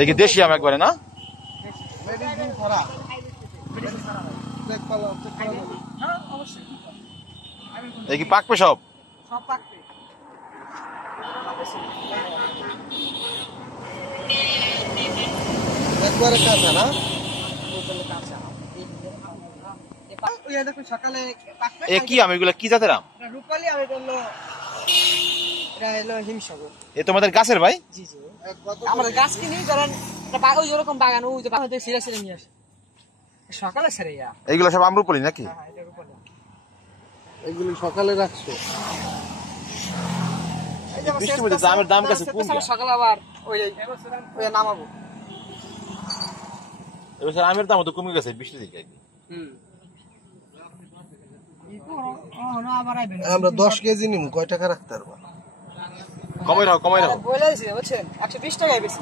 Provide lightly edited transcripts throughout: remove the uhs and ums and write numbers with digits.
এই কি দেশি আম একবারে না? এই কি পাকবে সব? একবারে কাঁচা না? এ কি আম এগুলা? কি জাতের আম? রূপালী আম। এটা হলো হিমসাগর। এ তোমাদের গাছের ভাই? জি জি, আমাদের গাছ কিনি ধরেন ওই যেরকম বাগান ওই যে বাগান থেকে ছিঁড়ে ছিঁড়ে নিয়ে আসে সকালে ছেড়ে। এইগুলো সব আমরুপালি নাকি? এগুলো সকালে রাখছো? আমের দাম কাছে সকালে আবার ওই নামাবো। এবছর আমের দাম তো কমে গেছে বৃষ্টি থেকে। আমরা 10 কেজি নিব, কয় টাকা রাখতে পারবো? কমাই রাখো কমাই রাখো। বলেছি বুঝছেন 120 টাকায় বেশি।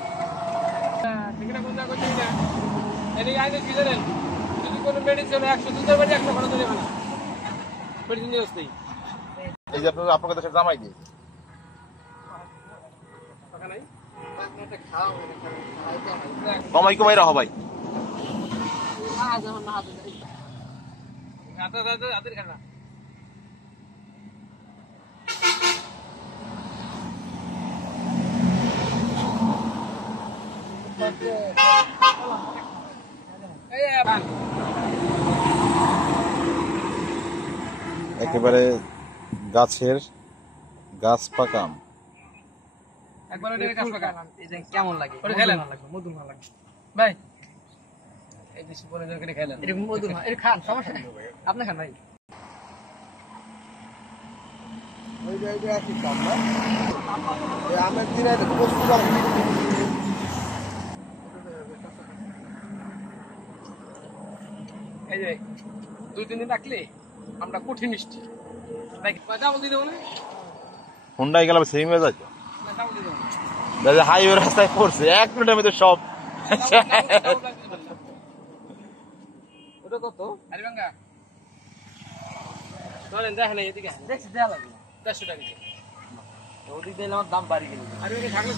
এই যে আপনার কাছে জামাই দিয়ে কমাই কমাই রাখো ভাই। একেবারে গাছের গাছ পাকাম। কেমন লাগে? মধু ভালো লাগে ভাই। এই যে সুপনে জোর করে খেলেন এরকম মধু এর খান, সমস্যা নেই, আপনি খান ভাই। ওই যে একই দাম না? এই আমের দিনে প্রচুর দাম। এই যে 2-3 দিন রাখলে আমরা কঠিন মিষ্টি ডাবল দিয়ে দেবো না? হুন্ডাই গেলাম সেম হয়ে যায়। ডাবল দিয়ে দেবো হাইওয়ে রাস্তায় পড়ছে 1 মিনিটের মধ্যে সব। ওটা কত? আরিবাঙ্গা ধরেন দেখেন এদিকে দেখছি দেয়া লাগবে 150 টাকা। ওদিক দিলে আমার দাম বাড়ি গেল। আরিবাঙ্গা থাকলে